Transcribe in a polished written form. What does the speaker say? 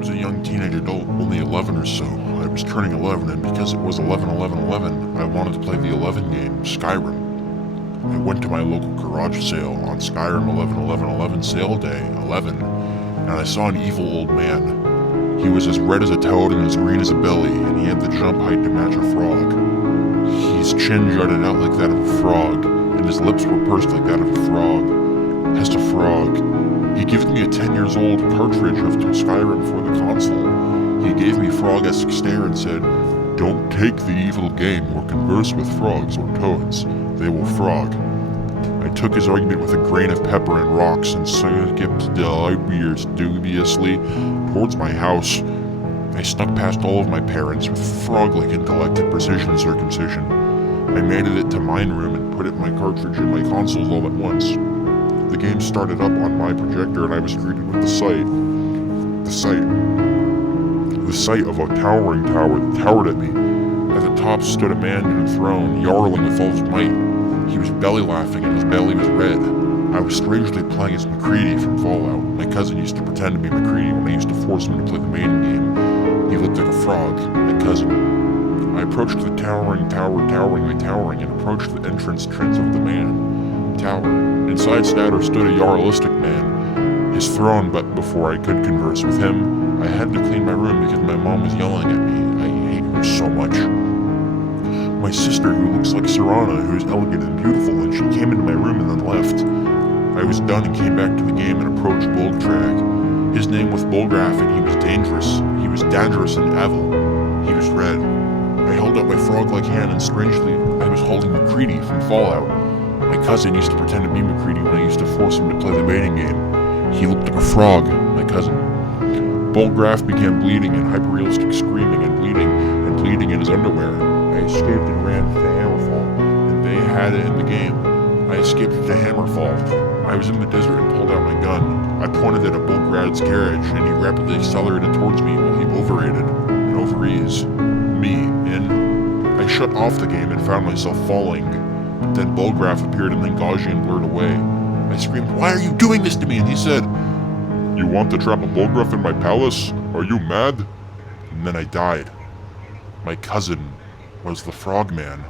was a young teenage adult, only 11 or so. I was turning 11, and because it was 11-11-11, I wanted to play the 11 game, Skyrim. I went to my local garage sale on Skyrim 11-11-11 sale day, 11, and I saw an evil old man. He was as red as a toad and as green as a belly, and he had the jump height to match a frog. His chin jutted out like that of a frog, and his lips were pursed like that of a frog. Hest a frog. He gave me a 10-years-old cartridge of Skyrim for the console. He gave me frog-esque stare and said, "Don't take the evil game or converse with frogs or toads. They will frog." I took his argument with a grain of pepper and rocks and skipped dubiously towards my house. I snuck past all of my parents with frog-like intellect and precision circumcision. I made it to mine room and put my cartridge in my consoles all at once. The game started up on my projector and I was greeted with the sight of a towering tower that towered at me. At the top stood a man enthroned, yarling with all his might. He was belly laughing and his belly was red. I was strangely playing as McCready from Fallout. My cousin used to pretend to be McCready when I used to force him to play the main game. He looked like a frog, my cousin. I approached the towering, and approached the entrance of the man tower. Inside Statter stood a Jarlistic man, his throne, but before I could converse with him, I had to clean my room because my mom was yelling at me. I hate her so much. My sister, who looks like Serana, who is elegant and beautiful, and she came into my room and then left. I was done and came back to the game and approached Bolgraf. His name was Bolgraf and he was dangerous. He was dangerous and evil. He was red. I held up my frog-like hand and strangely, I was holding McCready from Fallout. My cousin used to pretend to be McCready when I used to force him to play the mating game. He looked like a frog, my cousin. Bolgraf began bleeding and hyperrealistic screaming and bleeding in his underwear. I escaped and ran to the Hammerfall, and they had it in the game. I escaped to Hammerfall. I was in the desert and pulled out my gun. I pointed it at Bolgrad's garage, and he rapidly accelerated towards me while he overrated and overeased me in. I shut off the game and found myself falling. But then Bolgraf appeared and then Gaussian blurred away. I screamed, "Why are you doing this to me?" And he said, "You want to trap a Bolgraf in my palace? Are you mad?" And then I died. My cousin was the frogman.